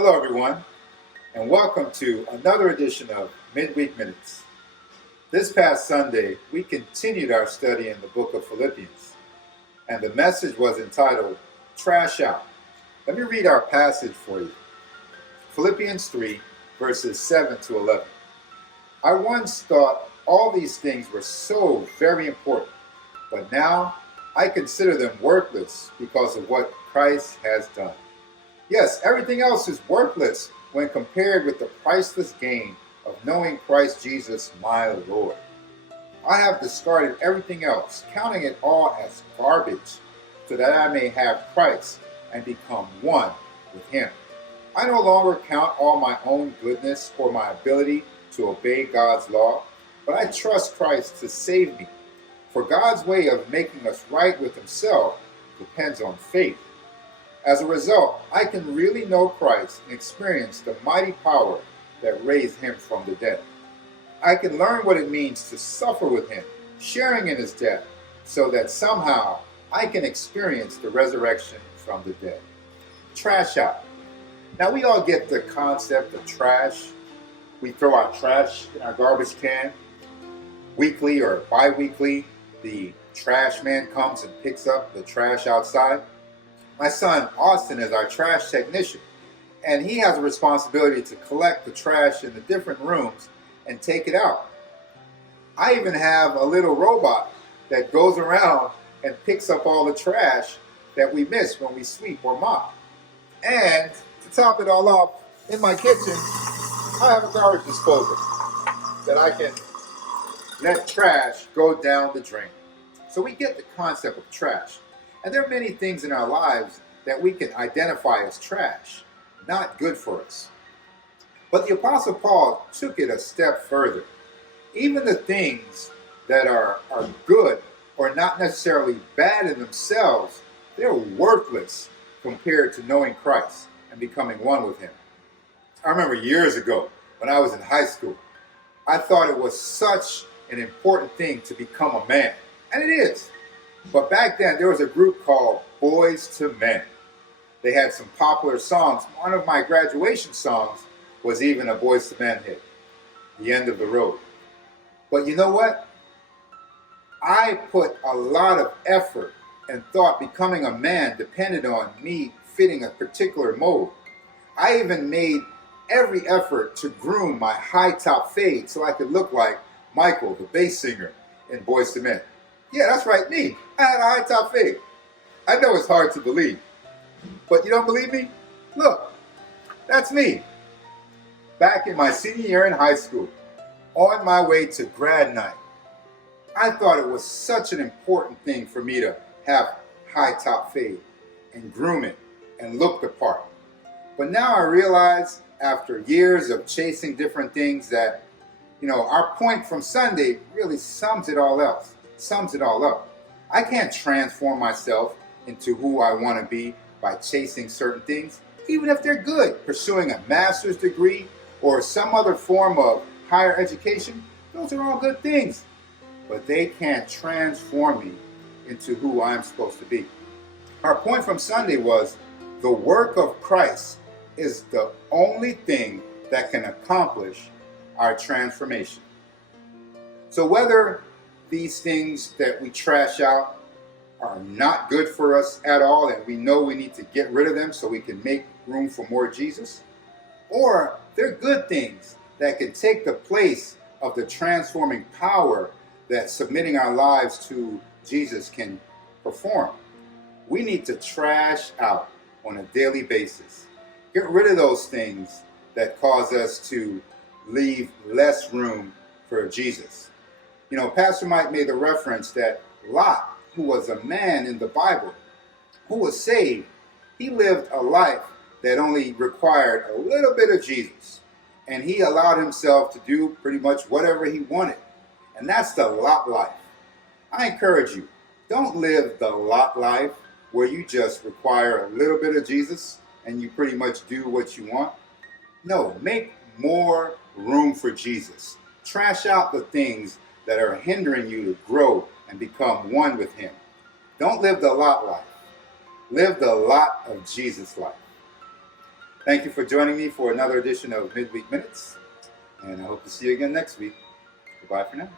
Hello, everyone, and welcome to another edition of Midweek Minutes. This past Sunday, we continued our study in the book of Philippians, and the message was entitled, Trash Out. Let me read our passage for you. Philippians 3, verses 7 to 11. I once thought all these things were so very important, but now I consider them worthless because of what Christ has done. Yes, everything else is worthless when compared with the priceless gain of knowing Christ Jesus, my Lord. I have discarded everything else, counting it all as garbage, so that I may have Christ and become one with Him. I no longer count all my own goodness or my ability to obey God's law, but I trust Christ to save me. For God's way of making us right with Himself depends on faith. As a result, I can really know Christ and experience the mighty power that raised Him from the dead. I can learn what it means to suffer with Him, sharing in His death, so that somehow I can experience the resurrection from the dead. Trash out. Now we all get the concept of trash. We throw our trash in our garbage can. Weekly or bi-weekly, the trash man comes and picks up the trash outside. My son Austin is our trash technician, and he has a responsibility to collect the trash in the different rooms and take it out. I even have a little robot that goes around and picks up all the trash that we miss when we sweep or mop. And to top it all off, in my kitchen, I have a garbage disposal that I can let trash go down the drain. So we get the concept of trash. And there are many things in our lives that we can identify as trash, not good for us. But the Apostle Paul took it a step further. Even the things that are good or not necessarily bad in themselves, they're worthless compared to knowing Christ and becoming one with Him. I remember years ago when I was in high school, I thought it was such an important thing to become a man. And it is. But back then, there was a group called Boys to Men. They had some popular songs. One of my graduation songs was even a Boys to Men hit, The End of the Road. But you know what? I put a lot of effort and thought becoming a man depended on me fitting a particular mold. I even made every effort to groom my high top fade so I could look like Michael, the bass singer in Boys to Men. Yeah, that's right, me. I had a high top fade. I know it's hard to believe, but you don't believe me? Look, that's me. Back in my senior year in high school, on my way to grad night, I thought it was such an important thing for me to have high top fade and groom it and look the part. But now I realize after years of chasing different things that, our point from Sunday really sums it all up. I can't transform myself into who I want to be by chasing certain things, even if they're good. Pursuing a master's degree or some other form of higher education, those are all good things. But they can't transform me into who I'm supposed to be. Our point from Sunday was the work of Christ is the only thing that can accomplish our transformation. So whether these things that we trash out are not good for us at all, and we know we need to get rid of them so we can make room for more Jesus, or they're good things that can take the place of the transforming power that submitting our lives to Jesus can perform. We need to trash out on a daily basis. Get rid of those things that cause us to leave less room for Jesus. Pastor Mike made the reference that Lot, who was a man in the Bible, who was saved, he lived a life that only required a little bit of Jesus. And he allowed himself to do pretty much whatever he wanted. And that's the Lot life. I encourage you, don't live the Lot life where you just require a little bit of Jesus and you pretty much do what you want. No, make more room for Jesus. Trash out the things that are hindering you to grow and become one with Him. Don't live the Lot life. Live the Lot of Jesus life. Thank you for joining me for another edition of Midweek Minutes, and I hope to see you again next week. Goodbye for now.